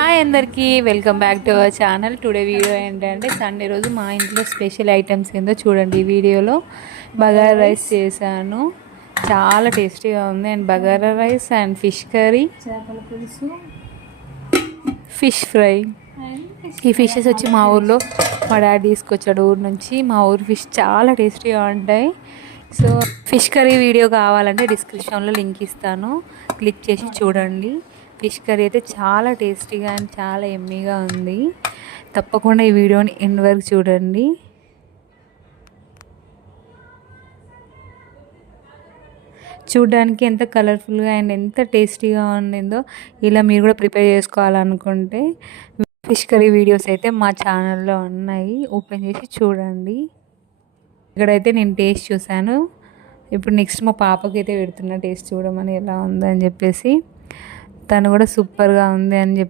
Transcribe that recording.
Hi అందరికీ welcome back to our channel. Today video ఏంటంటే Sunday రోజు మా ఇంట్లో స్పెషల్ ఐటమ్స్ ఏందో చూడండి. ఈ వీడియోలో బగారా రైస్ చేశాను, చాలా టేస్టీగా ఉంది. And bagara rice and fish curry, చేపల పులుసు, ఫిష్ ఫ్రై. ఈ ఫిషెస్ వచ్చి మా ఊర్లో మా డాడీ తీసుకొచ్చాడు ఊరు నుంచి. మా ఊరు ఫిష్ చాలా టేస్టీగా ఉంటాయి. సో ఫిష్ కర్రీ వీడియో కావాలంటే డిస్క్రిప్షన్లో లింక్ ఇస్తాను, క్లిక్ చేసి చూడండి. ఫిష్ కర్రీ అయితే చాలా టేస్టీగా అండ్ చాలా ఎమ్మీగా ఉంది. తప్పకుండా ఈ వీడియోని ఎండ్ వరకు చూడండి. చూడడానికి ఎంత కలర్ఫుల్గా అండ్ ఎంత టేస్టీగా ఉండిందో ఇలా మీరు కూడా ప్రిపేర్ చేసుకోవాలనుకుంటే ఫిష్ కర్రీ వీడియోస్ అయితే మా ఛానల్లో ఉన్నాయి, ఓపెన్ చేసి చూడండి. ఇక్కడైతే నేను టేస్ట్ చూశాను. ఇప్పుడు నెక్స్ట్ మా పాపకి అయితే పెడుతున్నా టేస్ట్ చూడమని ఎలా ఉందని చెప్పేసి. తను కూడా సూపర్గా ఉంది అని చెప్పి